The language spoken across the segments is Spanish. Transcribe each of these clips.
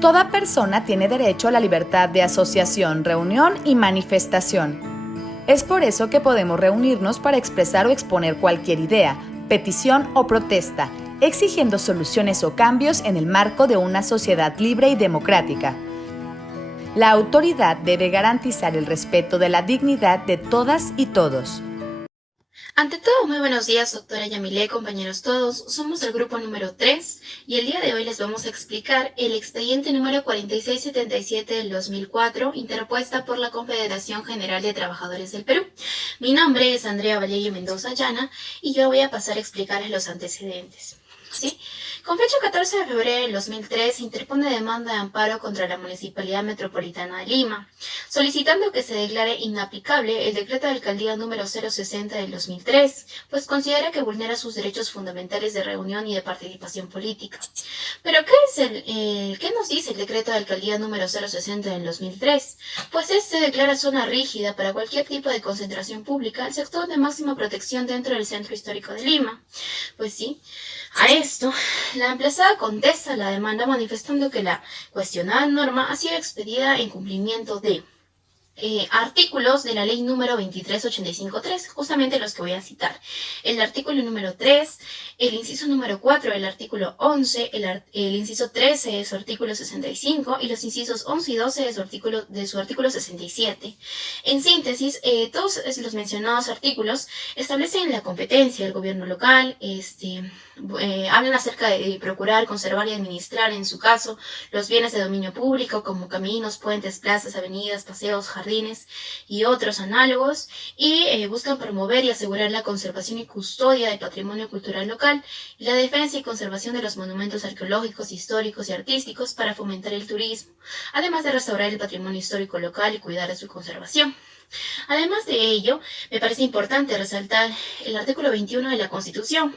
Toda persona tiene derecho a la libertad de asociación, reunión y manifestación. Es por eso que podemos reunirnos para expresar o exponer cualquier idea, petición o protesta, exigiendo soluciones o cambios en el marco de una sociedad libre y democrática. La autoridad debe garantizar el respeto de la dignidad de todas y todos. Ante todo, muy buenos días, doctora Yamile, compañeros todos. Somos el grupo número 3 y el día de hoy les vamos a explicar el expediente número 4677 del 2004, interpuesta por la Confederación General de Trabajadores del Perú. Mi nombre es Andrea Valerio Mendoza Llana y yo voy a pasar a explicarles los antecedentes. ¿Sí? Con fecha 14 de febrero del 2003 se interpone demanda de amparo contra la Municipalidad Metropolitana de Lima, solicitando que se declare inaplicable el decreto de alcaldía número 060 del 2003, pues considera que vulnera sus derechos fundamentales de reunión y de participación política. Pero, ¿qué nos dice el decreto de alcaldía número 060 del 2003? Pues este declara zona rígida para cualquier tipo de concentración pública el sector de máxima protección dentro del centro histórico de Lima. Pues sí. A esto, la emplazada contesta la demanda manifestando que la cuestionada norma ha sido expedida en cumplimiento de artículos de la ley número 23853, justamente los que voy a citar. El artículo número 3, el inciso número 4 del artículo 11, el inciso 13 de su artículo 65 y los incisos 11 y 12 de su artículo 67. En síntesis, todos los mencionados artículos establecen la competencia del gobierno local, hablan acerca de procurar, conservar y administrar, en su caso, los bienes de dominio público como caminos, puentes, plazas, avenidas, paseos, jardines y otros análogos, y buscan promover y asegurar la conservación y custodia del patrimonio cultural local y la defensa y conservación de los monumentos arqueológicos, históricos y artísticos para fomentar el turismo, además de restaurar el patrimonio histórico local y cuidar de su conservación. Además de ello, me parece importante resaltar el artículo 21 de la Constitución,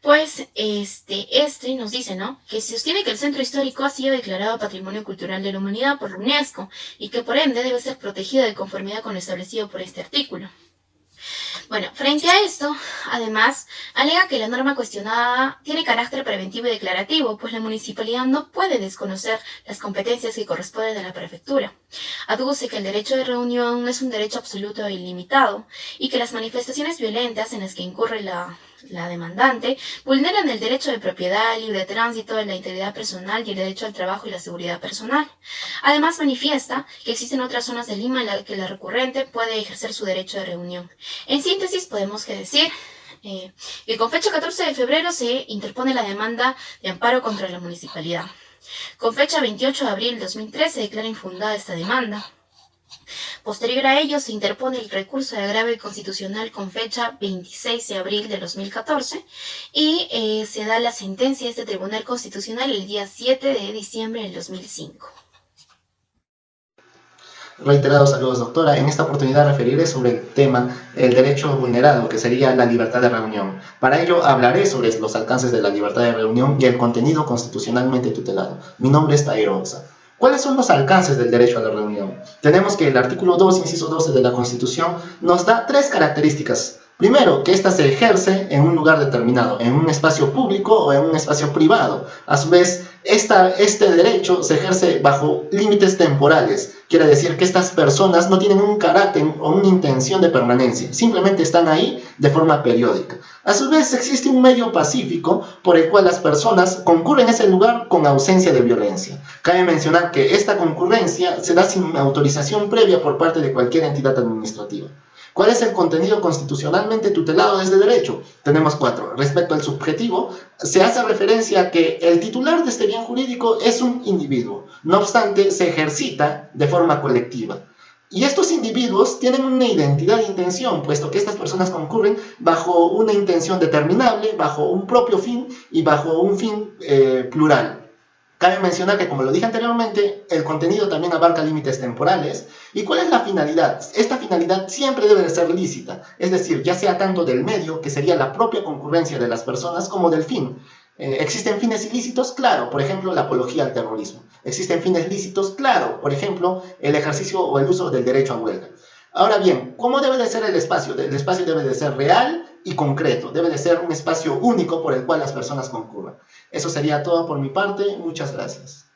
pues este nos dice, ¿no?, que se sostiene que el centro histórico ha sido declarado Patrimonio Cultural de la Humanidad por la UNESCO y que por ende debe ser protegido de conformidad con lo establecido por este artículo. Bueno, frente a esto, además, alega que la norma cuestionada tiene carácter preventivo y declarativo, pues la municipalidad no puede desconocer las competencias que corresponden a la prefectura. Aduce que el derecho de reunión no es un derecho absoluto e ilimitado y que las manifestaciones violentas en las que incurre la demandante vulneran el derecho de propiedad, libre tránsito, la integridad personal y el derecho al trabajo y la seguridad personal. Además, manifiesta que existen otras zonas de Lima en las que la recurrente puede ejercer su derecho de reunión. En síntesis, podemos decir que con fecha 14 de febrero se interpone la demanda de amparo contra la municipalidad. Con fecha 28 de abril de 2013 se declara infundada esta demanda. Posterior a ello, se interpone el recurso de agravio constitucional con fecha 26 de abril de 2014 y se da la sentencia de este Tribunal Constitucional el día 7 de diciembre del 2005. Reiterados saludos, doctora. En esta oportunidad referiré sobre el tema el derecho vulnerado, que sería la libertad de reunión. Para ello hablaré sobre los alcances de la libertad de reunión y el contenido constitucionalmente tutelado. Mi nombre es Tairo Oxa. ¿Cuáles son los alcances del derecho a la reunión? Tenemos que el artículo 2, inciso 12 de la Constitución nos da tres características. Primero, que ésta se ejerce en un lugar determinado, en un espacio público o en un espacio privado. A su vez, este derecho se ejerce bajo límites temporales. Quiere decir que estas personas no tienen un carácter o una intención de permanencia, simplemente están ahí de forma periódica. A su vez, existe un medio pacífico por el cual las personas concurren a ese lugar con ausencia de violencia. Cabe mencionar que esta concurrencia se da sin autorización previa por parte de cualquier entidad administrativa. ¿Cuál es el contenido constitucionalmente tutelado de este derecho? Tenemos 4. Respecto al subjetivo, se hace referencia a que el titular de este bien jurídico es un individuo. No obstante, se ejercita de forma colectiva. Y estos individuos tienen una identidad de intención, puesto que estas personas concurren bajo una intención determinable, bajo un propio fin y bajo un fin plural. Cabe mencionar que, como lo dije anteriormente, el contenido también abarca límites temporales. ¿Y cuál es la finalidad? Esta finalidad siempre debe de ser lícita, es decir, ya sea tanto del medio, que sería la propia concurrencia de las personas, como del fin. ¿Existen fines ilícitos? Claro, por ejemplo, la apología al terrorismo. ¿Existen fines lícitos? Claro, por ejemplo, el ejercicio o el uso del derecho a huelga. Ahora bien, ¿cómo debe de ser el espacio? El espacio debe de ser real y concreto, debe de ser un espacio único por el cual las personas concurran. Eso sería todo por mi parte, muchas gracias.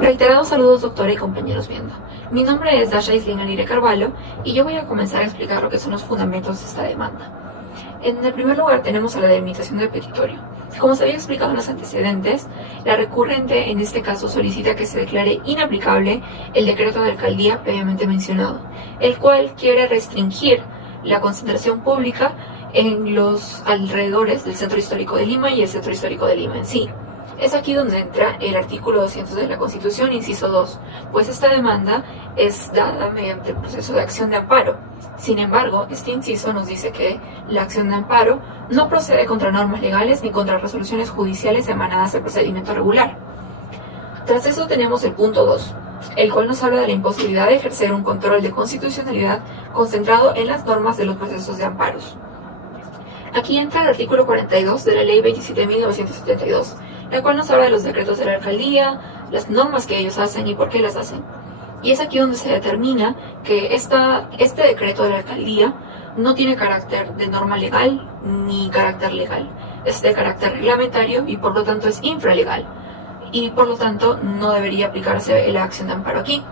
Reiterados saludos, doctora y compañeros viendo. Mi nombre es Dasha Islin Alire Carvalho y yo voy a comenzar a explicar lo que son los fundamentos de esta demanda. En el primer lugar tenemos a la delimitación del petitorio. Como se había explicado en los antecedentes, la recurrente en este caso solicita que se declare inaplicable el decreto de alcaldía previamente mencionado, el cual quiere restringir la concentración pública en los alrededores del Centro Histórico de Lima y el Centro Histórico de Lima en sí. Es aquí donde entra el artículo 200 de la Constitución, inciso 2, pues esta demanda es dada mediante el proceso de acción de amparo. Sin embargo, este inciso nos dice que la acción de amparo no procede contra normas legales ni contra resoluciones judiciales emanadas del procedimiento regular. Tras eso tenemos el punto 2, el cual nos habla de la imposibilidad de ejercer un control de constitucionalidad concentrado en las normas de los procesos de amparos. Aquí entra el artículo 42 de la Ley 27.972, la cual nos habla de los decretos de la alcaldía, las normas que ellos hacen y por qué las hacen. Y es aquí donde se determina que este decreto de la alcaldía no tiene carácter de norma legal ni carácter legal. Es de carácter reglamentario y por lo tanto es infralegal. Y por lo tanto no debería aplicarse la acción de amparo aquí.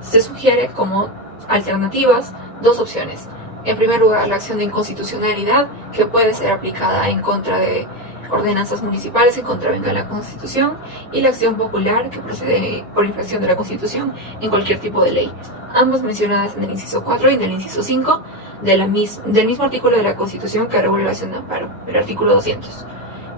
Se sugiere como alternativas dos opciones. En primer lugar, la acción de inconstitucionalidad, que puede ser aplicada en contra de ordenanzas municipales que contravengan la Constitución, y la acción popular, que procede por infracción de la Constitución en cualquier tipo de ley, ambas mencionadas en el inciso 4 y en el inciso 5 del mismo artículo de la Constitución que regula la acción de amparo, el artículo 200.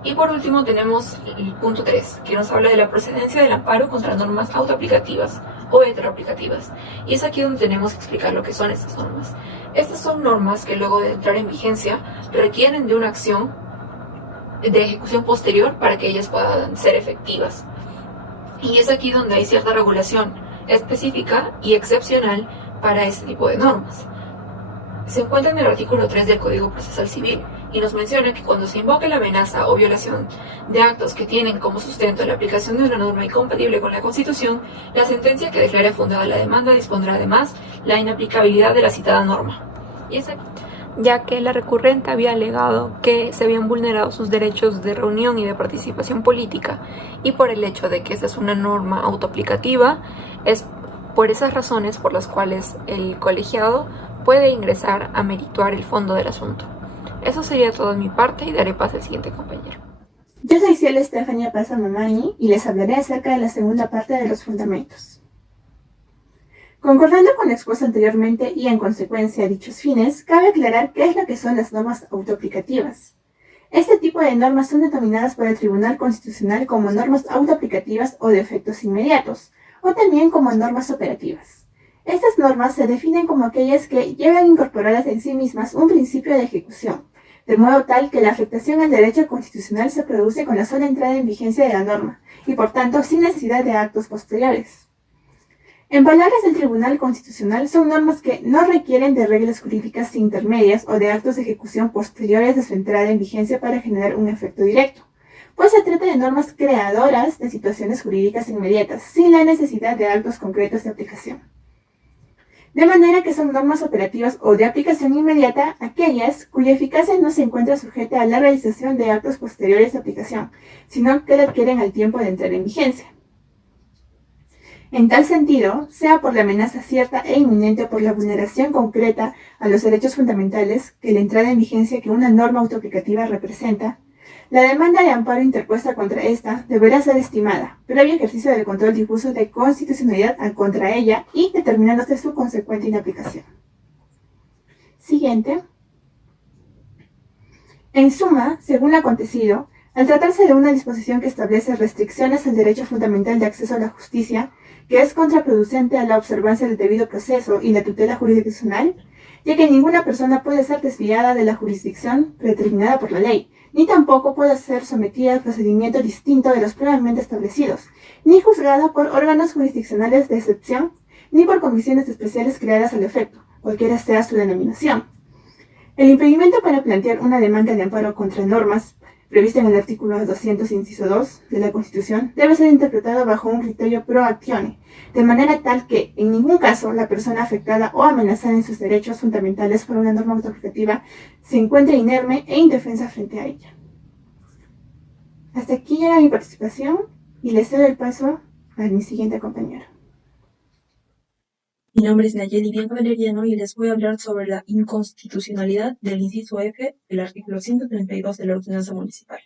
Y por último tenemos el punto 3, que nos habla de la procedencia del amparo contra normas autoaplicativas o heteroaplicativas. Y es aquí donde tenemos que explicar lo que son estas normas. Estas son normas que luego de entrar en vigencia requieren de una acción de ejecución posterior para que ellas puedan ser efectivas. Y es aquí donde hay cierta regulación específica y excepcional para este tipo de normas. Se encuentra en el artículo 3 del Código Procesal Civil y nos menciona que cuando se invoque la amenaza o violación de actos que tienen como sustento la aplicación de una norma incompatible con la Constitución, la sentencia que declare fundada la demanda dispondrá además la inaplicabilidad de la citada norma. Y es aquí, ya que la recurrente había alegado que se habían vulnerado sus derechos de reunión y de participación política, y por el hecho de que esta es una norma autoaplicativa, es por esas razones por las cuales el colegiado puede ingresar a merituar el fondo del asunto. Eso sería todo de mi parte y daré paso al siguiente compañero. Yo soy Cielo Estefania Paza Mamani y les hablaré acerca de la segunda parte de los fundamentos. Concordando con lo expuesto anteriormente y en consecuencia a dichos fines, cabe aclarar qué es lo que son las normas autoaplicativas. Este tipo de normas son determinadas por el Tribunal Constitucional como normas autoaplicativas o de efectos inmediatos, o también como normas operativas. Estas normas se definen como aquellas que llevan incorporadas en sí mismas un principio de ejecución, de modo tal que la afectación al derecho constitucional se produce con la sola entrada en vigencia de la norma, y por tanto sin necesidad de actos posteriores. En palabras del Tribunal Constitucional, son normas que no requieren de reglas jurídicas intermedias o de actos de ejecución posteriores a su entrada en vigencia para generar un efecto directo, pues se trata de normas creadoras de situaciones jurídicas inmediatas, sin la necesidad de actos concretos de aplicación. De manera que son normas operativas o de aplicación inmediata aquellas cuya eficacia no se encuentra sujeta a la realización de actos posteriores de aplicación, sino que la adquieren al tiempo de entrar en vigencia. En tal sentido, sea por la amenaza cierta e inminente o por la vulneración concreta a los derechos fundamentales que la entrada en vigencia que una norma autoaplicativa representa, la demanda de amparo interpuesta contra esta deberá ser estimada, previo ejercicio del control difuso de constitucionalidad contra ella y determinándose su consecuente inaplicación. Siguiente. En suma, según lo acontecido, al tratarse de una disposición que establece restricciones al derecho fundamental de acceso a la justicia, que es contraproducente a la observancia del debido proceso y la tutela jurisdiccional, ya que ninguna persona puede ser desviada de la jurisdicción predeterminada por la ley, ni tampoco puede ser sometida a procedimiento distinto de los previamente establecidos, ni juzgada por órganos jurisdiccionales de excepción, ni por comisiones especiales creadas al efecto, cualquiera sea su denominación. El impedimento para plantear una demanda de amparo contra normas prevista en el artículo 200, inciso 2 de la Constitución, debe ser interpretado bajo un criterio pro actione, de manera tal que, en ningún caso, la persona afectada o amenazada en sus derechos fundamentales por una norma autoaplicativa se encuentre inerme e indefensa frente a ella. Hasta aquí llega mi participación y le cedo el paso a mi siguiente compañero. Mi nombre es Nayeli Bianca Valeriano y les voy a hablar sobre la inconstitucionalidad del inciso F del artículo 132 de la Ordenanza Municipal.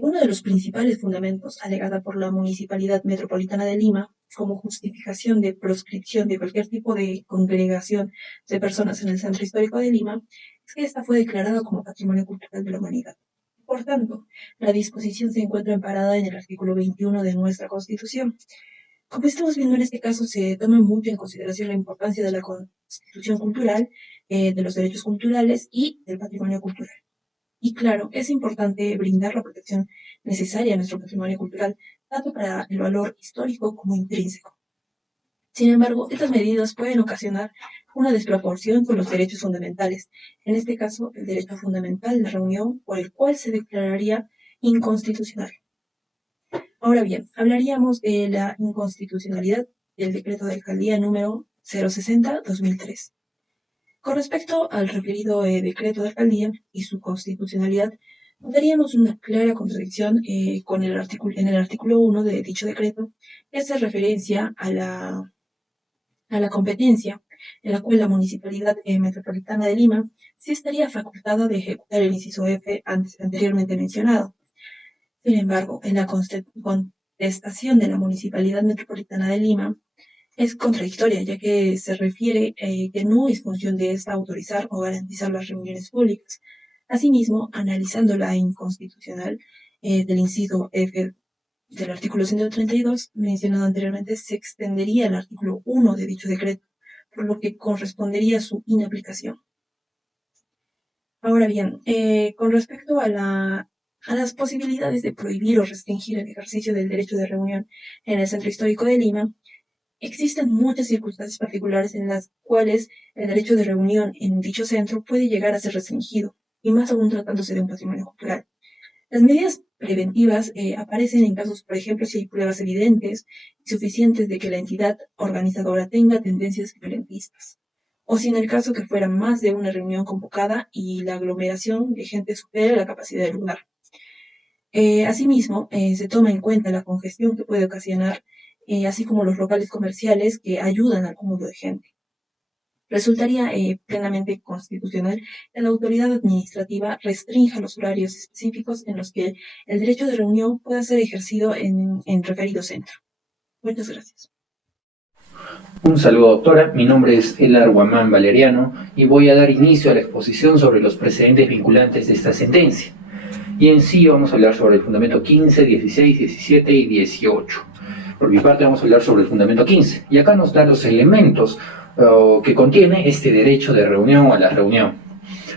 Uno de los principales fundamentos alegada por la Municipalidad Metropolitana de Lima como justificación de proscripción de cualquier tipo de congregación de personas en el centro histórico de Lima es que esta fue declarada como Patrimonio Cultural de la Humanidad. Por tanto, la disposición se encuentra amparada en el artículo 21 de nuestra Constitución. Como estamos viendo en este caso, se toma mucho en consideración la importancia de la constitución cultural, de los derechos culturales y del patrimonio cultural. Y claro, es importante brindar la protección necesaria a nuestro patrimonio cultural, tanto para el valor histórico como intrínseco. Sin embargo, estas medidas pueden ocasionar una desproporción con los derechos fundamentales, en este caso el derecho fundamental de reunión, por el cual se declararía inconstitucional. Ahora bien, hablaríamos de la inconstitucionalidad del decreto de alcaldía número 060-2003. Con respecto al referido decreto de alcaldía y su constitucionalidad, notaríamos una clara contradicción en el artículo 1 de dicho decreto, que hace referencia a la competencia en la cual la Municipalidad Metropolitana de Lima sí estaría facultada de ejecutar el inciso F anteriormente mencionado. Sin embargo, en la contestación de la Municipalidad Metropolitana de Lima es contradictoria, ya que se refiere que no es función de esta autorizar o garantizar las reuniones públicas. Asimismo, analizando la inconstitucional del inciso F del artículo 132 mencionado anteriormente, se extendería al artículo 1 de dicho decreto, por lo que correspondería a su inaplicación. Ahora bien, con respecto a las posibilidades de prohibir o restringir el ejercicio del derecho de reunión en el centro histórico de Lima, existen muchas circunstancias particulares en las cuales el derecho de reunión en dicho centro puede llegar a ser restringido, y más aún tratándose de un patrimonio cultural. Las medidas preventivas aparecen en casos, por ejemplo, si hay pruebas evidentes y suficientes de que la entidad organizadora tenga tendencias violentistas, o si en el caso que fuera más de una reunión convocada y la aglomeración de gente supere la capacidad del lugar. Asimismo, se toma en cuenta la congestión que puede ocasionar, así como los locales comerciales que ayudan al cúmulo de gente. Resultaría plenamente constitucional que la autoridad administrativa restrinja los horarios específicos en los que el derecho de reunión pueda ser ejercido en referido centro. Muchas gracias. Un saludo, doctora. Mi nombre es Elar Guamán Valeriano y voy a dar inicio a la exposición sobre los precedentes vinculantes de esta sentencia. Y en sí vamos a hablar sobre el fundamento 15, 16, 17 y 18. Por mi parte vamos a hablar sobre el fundamento 15. Y acá nos da los elementos que contiene este derecho de reunión o a la reunión.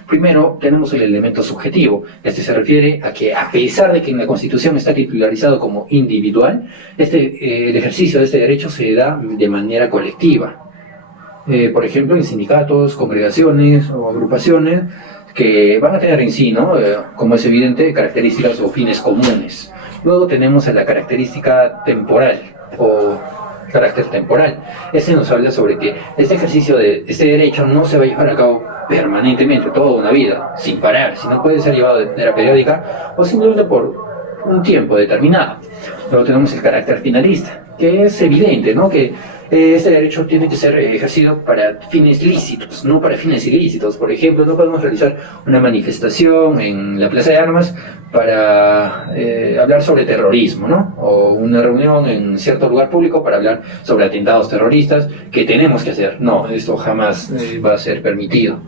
Primero tenemos el elemento subjetivo. Este se refiere a que a pesar de que en la Constitución está titularizado como individual, el ejercicio de este derecho se da de manera colectiva. Por ejemplo, en sindicatos, congregaciones o agrupaciones que van a tener en sí, como es evidente, características o fines comunes. Luego tenemos a la característica temporal o carácter temporal. Este nos habla sobre que este ejercicio de este derecho no se va a llevar a cabo permanentemente, toda una vida, sin parar, sino puede ser llevado de manera periódica o simplemente por un tiempo determinado. Luego tenemos el carácter finalista, que es evidente, que este derecho tiene que ser ejercido para fines lícitos, no para fines ilícitos. Por ejemplo, no podemos realizar una manifestación en la Plaza de Armas para hablar sobre terrorismo, o una reunión en cierto lugar público para hablar sobre atentados terroristas que tenemos que hacer. No, esto jamás va a ser permitido.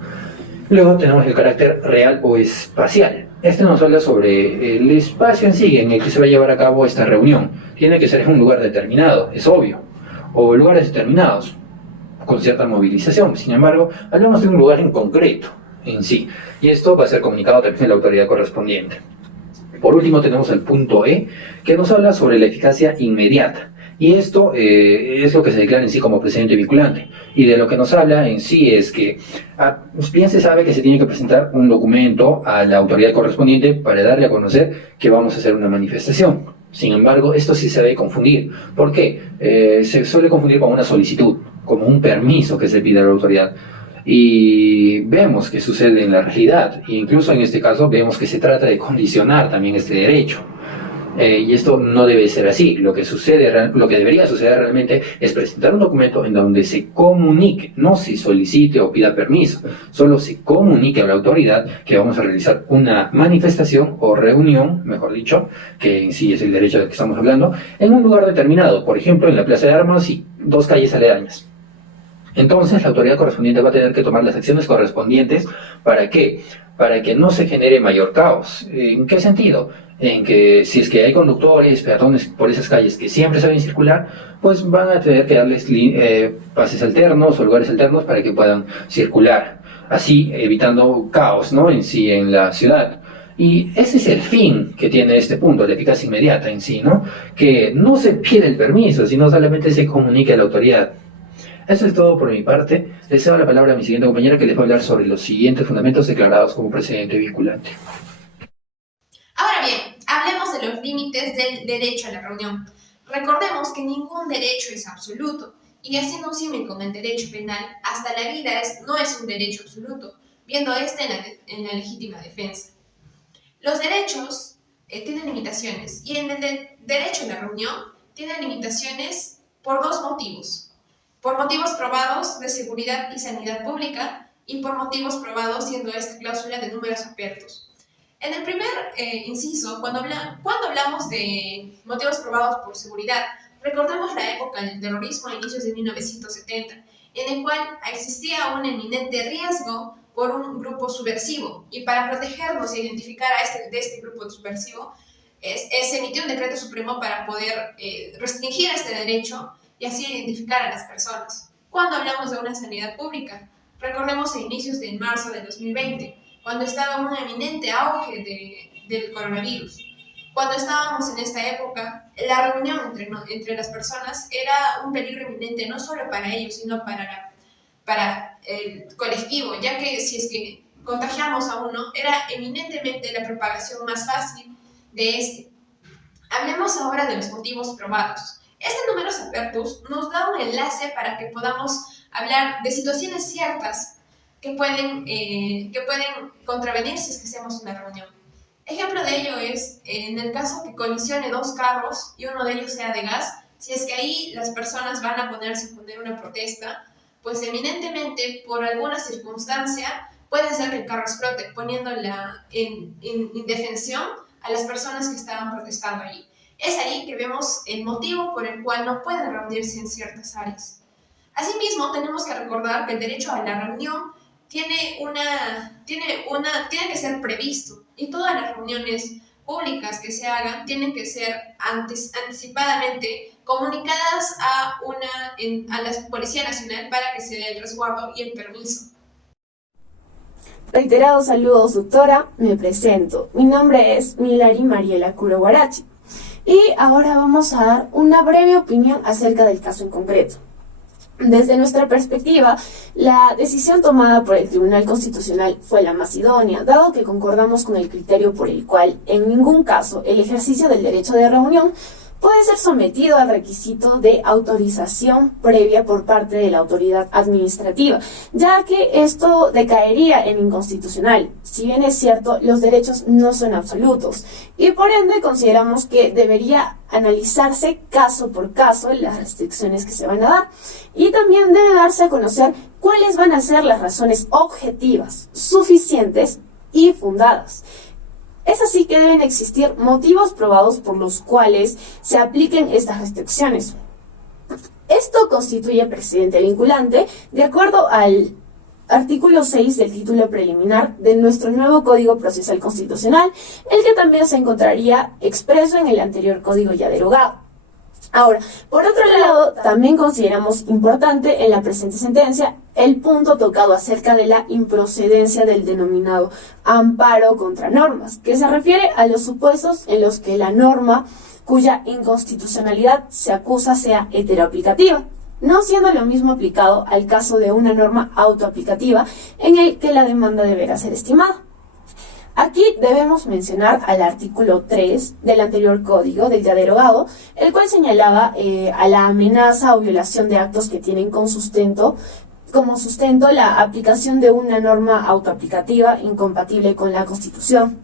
Luego tenemos el carácter real o espacial. Este nos habla sobre el espacio en sí en el que se va a llevar a cabo esta reunión. Tiene que ser en un lugar determinado, es obvio, o lugares determinados, con cierta movilización. Sin embargo, hablamos de un lugar en concreto, en sí, y esto va a ser comunicado también a la autoridad correspondiente. Por último tenemos el punto E, que nos habla sobre la eficacia inmediata, y esto es lo que se declara en sí como precedente vinculante, y de lo que nos habla en sí es que bien se sabe que se tiene que presentar un documento a la autoridad correspondiente para darle a conocer que vamos a hacer una manifestación. Sin embargo, esto sí se debe confundir. ¿Por qué? Se suele confundir con una solicitud, como un permiso que se pide a la autoridad. Y vemos que sucede en la realidad, e incluso en este caso vemos que se trata de condicionar también este derecho. Y esto no debe ser así. Lo que debería suceder realmente es presentar un documento en donde se comunique, no se solicite o pida permiso, solo se comunique a la autoridad que vamos a realizar una manifestación o reunión, mejor dicho, que en sí es el derecho del que estamos hablando, en un lugar determinado, por ejemplo en la Plaza de Armas y 2 calles aledañas. Entonces la autoridad correspondiente va a tener que tomar las acciones correspondientes. ¿Para qué? Para que no se genere mayor caos. ¿En qué sentido? En que si es que hay conductores, peatones por esas calles que siempre saben circular, pues van a tener que darles pases alternos o lugares alternos para que puedan circular, así evitando caos, ¿no?, en sí en la ciudad. Y ese es el fin que tiene este punto, la eficacia inmediata en sí, ¿no? Que no se pide el permiso, sino solamente se comunique a la autoridad. Eso es todo por mi parte. Le cedo la palabra a mi siguiente compañera, que les va a hablar sobre los siguientes fundamentos declarados como precedente vinculante. Ahora bien, hablemos de los límites del derecho a la reunión. Recordemos que ningún derecho es absoluto, y haciendo un símil con el derecho penal, hasta la vida no es un derecho absoluto, viendo este en la legítima defensa. Los derechos tienen limitaciones, y en el derecho a la reunión tiene limitaciones por 2 motivos. Por motivos probados de seguridad y sanidad pública, y por motivos probados siendo esta cláusula de números apertos. En el primer inciso, cuando hablamos de motivos probados por seguridad, recordemos la época del terrorismo a inicios de 1970, en el cual existía un eminente riesgo por un grupo subversivo, y para protegernos e identificar de este grupo subversivo, se emitió un decreto supremo para poder restringir este derecho y así identificar a las personas. Cuando hablamos de una sanidad pública, recordemos a inicios de marzo de 2020, cuando estaba un eminente auge del coronavirus. Cuando estábamos en esta época, la reunión entre las personas era un peligro inminente, no solo para ellos, sino para el colectivo, ya que si es que contagiamos a uno, era eminentemente la propagación más fácil de este. Hablemos ahora de los motivos probados. Este números apertus nos da un enlace para que podamos hablar de situaciones ciertas que pueden contravenir si es que hacemos una reunión. Ejemplo de ello es en el caso que colisione 2 carros y uno de ellos sea de gas. Si es que ahí las personas van a ponerse a poner una protesta, pues eminentemente por alguna circunstancia puede ser que el carro explote, poniéndola en indefensión a las personas que estaban protestando allí. Es ahí que vemos el motivo por el cual no pueden reunirse en ciertas áreas. Asimismo, tenemos que recordar que el derecho a la reunión tiene que ser previsto, y todas las reuniones públicas que se hagan tienen que ser anticipadamente comunicadas a la Policía Nacional para que se dé el resguardo y el permiso. Reiterados saludos, doctora. Me presento. Mi nombre es Milari Mariela Curo Guarachi. Y ahora vamos a dar una breve opinión acerca del caso en concreto. Desde nuestra perspectiva, la decisión tomada por el Tribunal Constitucional fue la más idónea, dado que concordamos con el criterio por el cual, en ningún caso, el ejercicio del derecho de reunión puede ser sometido al requisito de autorización previa por parte de la autoridad administrativa, ya que esto decaería en inconstitucional. Si bien es cierto, los derechos no son absolutos, y por ende consideramos que debería analizarse caso por caso las restricciones que se van a dar, y también debe darse a conocer cuáles van a ser las razones objetivas, suficientes y fundadas. Es así que deben existir motivos probados por los cuales se apliquen estas restricciones. Esto constituye precedente vinculante de acuerdo al artículo 6 del título preliminar de nuestro nuevo Código Procesal Constitucional, el que también se encontraría expreso en el anterior código ya derogado. Ahora, por otro lado, también consideramos importante en la presente sentencia el punto tocado acerca de la improcedencia del denominado amparo contra normas, que se refiere a los supuestos en los que la norma cuya inconstitucionalidad se acusa sea heteroaplicativa, no siendo lo mismo aplicado al caso de una norma autoaplicativa en el que la demanda deberá ser estimada. Aquí debemos mencionar al artículo 3 del anterior código del ya derogado, el cual señalaba a la amenaza o violación de actos que tienen como sustento la aplicación de una norma autoaplicativa incompatible con la Constitución.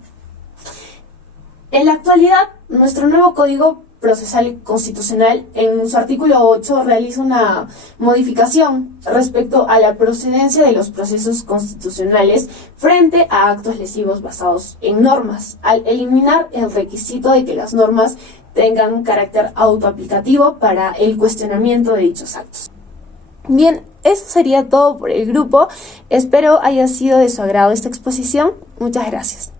En la actualidad, nuestro nuevo Código Procesal Constitucional, en su artículo 8, realiza una modificación respecto a la procedencia de los procesos constitucionales frente a actos lesivos basados en normas, al eliminar el requisito de que las normas tengan carácter autoaplicativo para el cuestionamiento de dichos actos. Bien, eso sería todo por el grupo. Espero haya sido de su agrado esta exposición. Muchas gracias.